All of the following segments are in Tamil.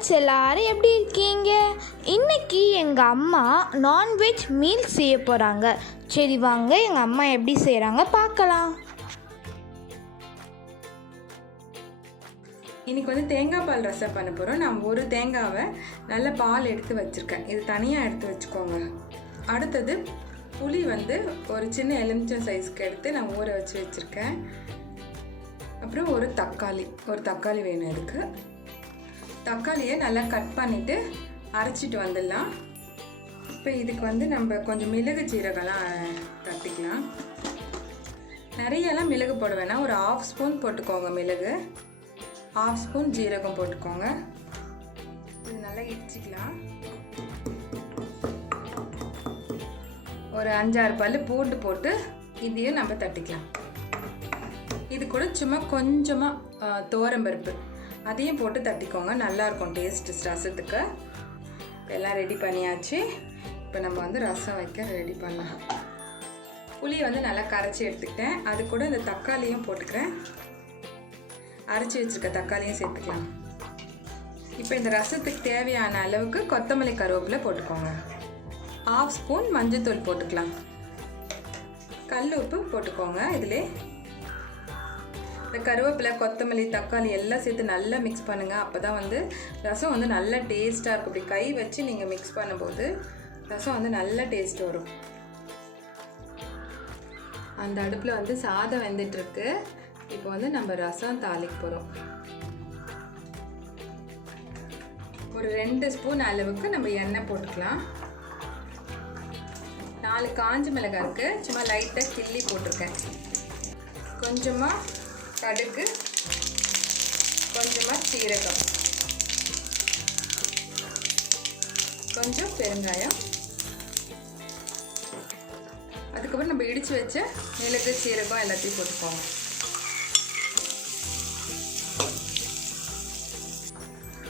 ஃப்ரெண்ட்ஸ் எல்லாரும் எப்படி இருக்கீங்க? இன்னைக்கு எங்கள் அம்மா நான்வெஜ் மீல் செய்ய போகிறாங்க. சரி வாங்க எங்கள் அம்மா எப்படி செய்கிறாங்க பார்க்கலாம். இன்றைக்கி வந்து தேங்காய் பால் ரசம் பண்ண போகிறோம். நான் ஒரு தேங்காவை நல்ல பால் எடுத்து வச்சுருக்கேன். இது தனியாக எடுத்து வச்சுக்கோங்க. அடுத்தது புளி வந்து ஒரு சின்ன எலுமிச்சம் சைஸ்க்கு எடுத்து நான் ஊற வச்சு வச்சுருக்கேன். அப்புறம் ஒரு தக்காளி வேணும். இதுக்கு தக்காளியை நல்லா கட் பண்ணிவிட்டு அரைச்சிட்டு வந்துடலாம். இப்போ இதுக்கு வந்து நம்ம கொஞ்சம் மிளகு ஜீரகம்லாம் தட்டிக்கலாம். நிறையெல்லாம் மிளகு போட வேணாம், ஒரு 1/2 ஸ்பூன் போட்டுக்கோங்க மிளகு, 1/2 ஸ்பூன் ஜீரகம் போட்டுக்கோங்க. இது நல்லா இடிச்சிக்கலாம். ஒரு 5-6 பல் பூண்டு போட்டு இதையும் நம்ம தட்டிக்கலாம். இது கூட சும்மா கொஞ்சமாக துவரம்பருப்பு அதையும் போட்டு தட்டிக்கோங்க, நல்லாயிருக்கும் டேஸ்ட்டு ரசத்துக்கு. எல்லாம் ரெடி பண்ணியாச்சு. இப்போ நம்ம வந்து ரசம் வைக்க ரெடி பண்ணலாம். புளியை வந்து நல்லா கரைச்சி எடுத்துக்கிட்டேன். அது கூட இந்த தக்காளியும் போட்டுக்கிறேன். அரைச்சி வச்சுருக்க தக்காளியும் சேர்த்துக்கலாம். இப்போ இந்த ரசத்துக்கு தேவையான அளவுக்கு கொத்தமல்லி கருவேப்பிலை போட்டுக்கோங்க. 1/2 ஸ்பூன் மஞ்சள்தூள் போட்டுக்கலாம். கல் உப்பு போட்டுக்கோங்க. இதிலே இந்த கருவேப்பிலை, கொத்தமல்லி, தக்காளி எல்லாம் சேர்த்து நல்லா மிக்ஸ் பண்ணுங்கள். அப்போ தான் வந்து ரசம் வந்து நல்லா டேஸ்ட்டாக இருக்கும். இப்படி கை வச்சு நீங்கள் மிக்ஸ் பண்ணும்போது ரசம் வந்து நல்ல டேஸ்ட் வரும். அந்த அடுப்பில் வந்து சாதம் வெந்துட்டுருக்கு. இப்போ வந்து நம்ம ரசம் தாளிக்க போகிறோம். ஒரு 2 ஸ்பூன் அளவுக்கு நம்ம எண்ணெய் போட்டுக்கலாம். 4 காஞ்ச மிளகாய் இருக்குது, சும்மா லைட்டாக கிள்ளி போட்டிருக்கேன். கொஞ்சமாக கடுகு, கொஞ்சமாக சீரகம், கொஞ்சம் பெருங்காயம், அதுக்கப்புறம் நம்ம இடித்து வச்ச மிளகு சீரகம் எல்லாத்தையும் போட்டுக்கோங்க.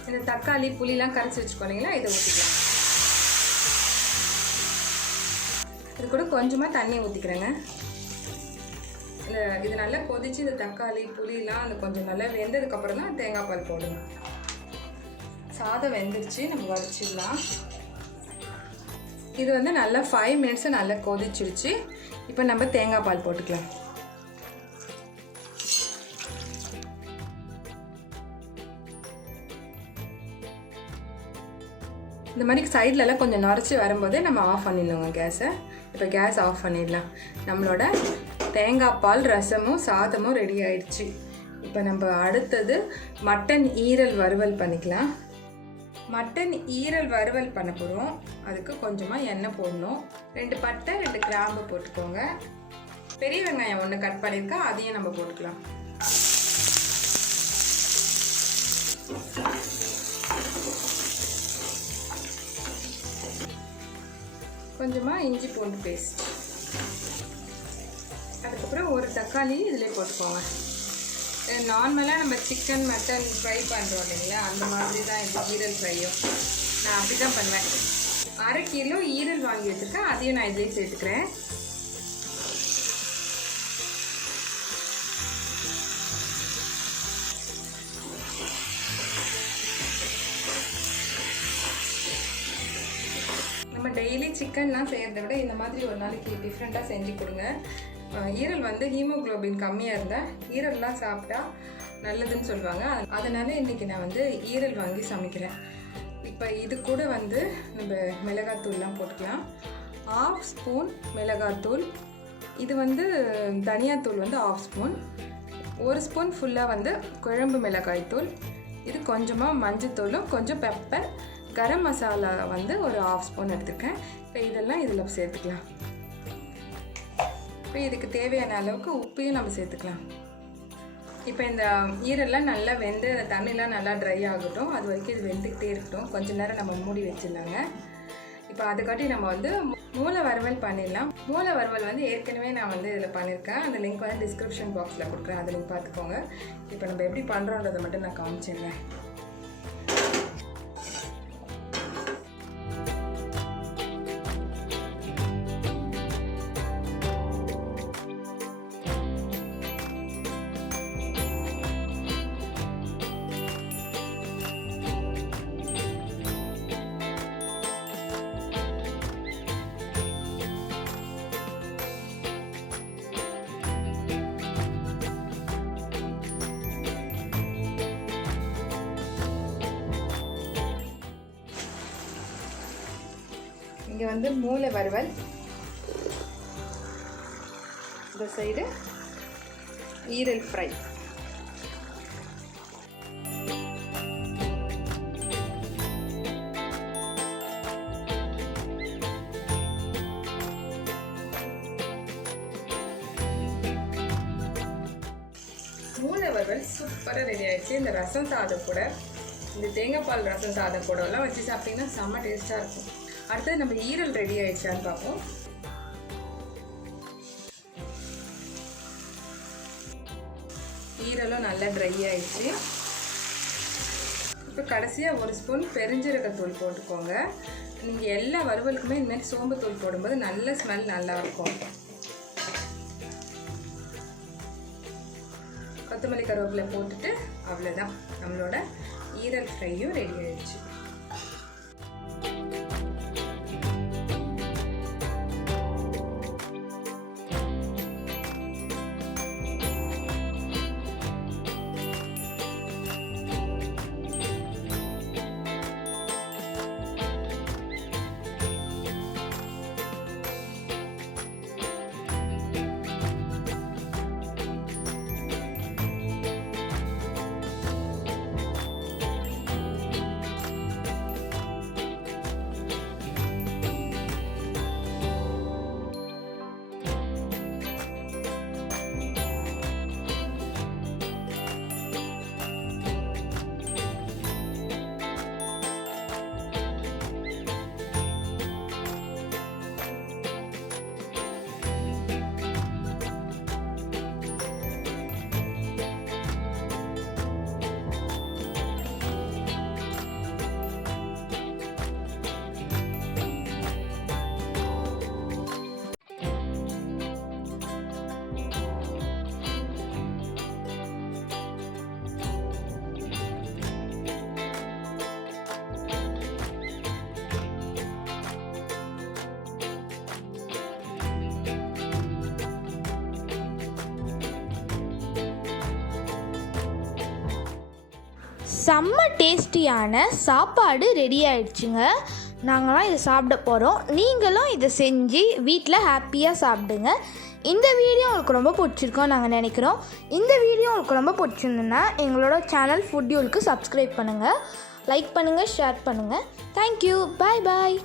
இந்த தக்காளி புளிலாம் கரைச்சி வச்சுக்கோங்களா, இதை ஊற்றிக்கலாம். இது கூட கொஞ்சமாக தண்ணி ஊற்றிக்கிறேங்க. இது நல்லா கொதிச்சு இந்த தக்காளி புளிலாம் அது கொஞ்சம் நல்லா வெந்ததுக்கப்புறம் தான் தேங்காய் பால் போடணும். சாதம் வெந்துருச்சு, நம்ம வடிச்சிடலாம். இது வந்து நல்லா 5 மினிட்ஸ் நல்லா கொதிச்சிருச்சு. இப்போ நம்ம தேங்காய் பால் போட்டுக்கலாம். இந்த மாதிரி சைட்லலாம் கொஞ்சம் நுரைச்சி வரும்போது நம்ம ஆஃப் பண்ணிடலாங்க கேஸை. இப்போ கேஸ் ஆஃப் பண்ணிடலாம். நம்மளோட தேங்காய் பால் ரசமும் சாதமும் ரெடி ஆயிடுச்சு. இப்போ நம்ம அடுத்தது மட்டன் ஈரல் வறுவல் பண்ணிக்கலாம். மட்டன் ஈரல் வறுவல் பண்ண போகிறோம். அதுக்கு கொஞ்சமாக எண்ணெய் போடணும். 2 பட்டை 2 கிராம்பு போட்டுக்கோங்க. பெரிய வெங்காயம் 1 கட் பண்ணியிருக்கேன், அதையும் நம்ம போட்டுக்கலாம். கொஞ்சமாக இஞ்சி பூண்டு பேஸ்ட், அதுக்கப்புறம் ஒரு தக்காளி இதிலே போட்டுக்கோங்க. நார்மலாக நம்ம சிக்கன் மட்டன் ஃப்ரை பண்ணுறோம் இல்லைங்களா, அந்த மாதிரி தான் இது ஈரல் ஃப்ரையும். நான் அப்படி தான் பண்ணுவேன். 1/2 கிலோ ஈரல் வாங்கி வச்சுருக்கேன், அதையும் நான் இதிலே சேர்த்துக்கிறேன். நம்ம டெய்லி சிக்கன்லாம் செய்கிறத விட இந்த மாதிரி ஒரு நாளைக்கு டிஃப்ரெண்ட்டாக செஞ்சு கொடுங்க. ஈரல் வந்து ஹீமோக்ளோபின் கம்மியாக இருந்தால் ஈரல்லாம் சாப்பிட்டா நல்லதுன்னு சொல்லுவாங்க. அதனால் இன்றைக்கி நான் வந்து ஈரல் வாங்கி சமைக்கிறேன். இப்போ இது கூட வந்து நம்ம மிளகாத்தூள்லாம் போட்டுக்கலாம். 1/2 ஸ்பூன் மிளகாத்தூள், இது வந்து தனியாத்தூள் வந்து 1/2 ஸ்பூன், 1 ஸ்பூன் ஃபுல்லாக வந்து குழம்பு மிளகாய்த்தூள், இது கொஞ்சமாக மஞ்சத்தூளும் கொஞ்சம் பெப்பர், கரம் மசாலா வந்து ஒரு 1/2 ஸ்பூன் எடுத்துருக்கேன். இப்போ இதெல்லாம் இதில் சேர்த்துக்கலாம். இப்போ இதுக்கு தேவையான அளவுக்கு உப்பையும் நம்ம சேர்த்துக்கலாம். இப்போ இந்த ஈரெல்லாம் நல்லா வெந்து தண்ணிலாம் நல்லா ட்ரை ஆகட்டும். அது வரைக்கும் இது வெந்துக்கிட்டே இருக்கட்டும். கொஞ்சம் நேரம் நம்ம மூடி வச்சிடலாங்க. இப்போ அதுக்காட்டி நம்ம வந்து மூளை வறுவல் பண்ணிடலாம். மூளை வறுவல் வந்து ஏற்கனவே நான் வந்து இதில் பண்ணியிருக்கேன். அந்த லிங்க் வந்து டிஸ்கிரிப்ஷன் பாக்ஸில் கொடுக்குறேன், அது லிங்க் பார்த்துக்கோங்க. இப்போ நம்ம எப்படி பண்ணுறோன்றதை மட்டும் நான் காமிச்சிடுறேன். இங்கே வந்து மூளை வறுவல், இந்த சைடு ஈரல் ஃப்ரை. மூளை வறுவல் சூப்பராக ரெடி ஆகிடுச்சு. இந்த ரசம் சாதம் கூட, இந்த தேங்காய் பால் ரசம் சாதம் கூடலாம் வச்சு சாப்பிட்டிங்கன்னா செம்ம டேஸ்ட்டாக இருக்கும். அடுத்தது நம்ம ஈரல் ரெடி ஆகிடுச்சான்னு பார்ப்போம். ஈரலும் நல்லா ட்ரை ஆகிடுச்சு. இப்போ கடைசியாக 1 ஸ்பூன் பெருஞ்சீரகத்தூள் போட்டுக்கோங்க. நீங்கள் எல்லா வறுவலுக்குமே இந்த மாதிரி சோம்புத்தூள் போடும்போது நல்ல ஸ்மெல் நல்லாயிருக்கும். கொத்தமல்லி கருவேப்பிலை போட்டுட்டு அவ்வளோதான், நம்மளோட ஈரல் ஃப்ரையும் ரெடி ஆயிடுச்சு. செம்ம டேஸ்டியான சாப்பாடு ரெடி ஆயிடுச்சுங்க. நாங்களாம் இதை சாப்பிட போகிறோம். நீங்களும் இதை செஞ்சு வீட்டில் ஹாப்பியாக சாப்பிடுங்க. இந்த வீடியோ உங்களுக்கு ரொம்ப பிடிச்சிருக்கோம் நாங்கள் நினைக்கிறோம். இந்த வீடியோ உங்களுக்கு ரொம்ப பிடிச்சிருந்துன்னா எங்களோட சேனல் FooDualக்கு சப்ஸ்கிரைப் பண்ணுங்கள், லைக் பண்ணுங்கள், ஷேர் பண்ணுங்கள். தேங்க்யூ. பாய் பாய்.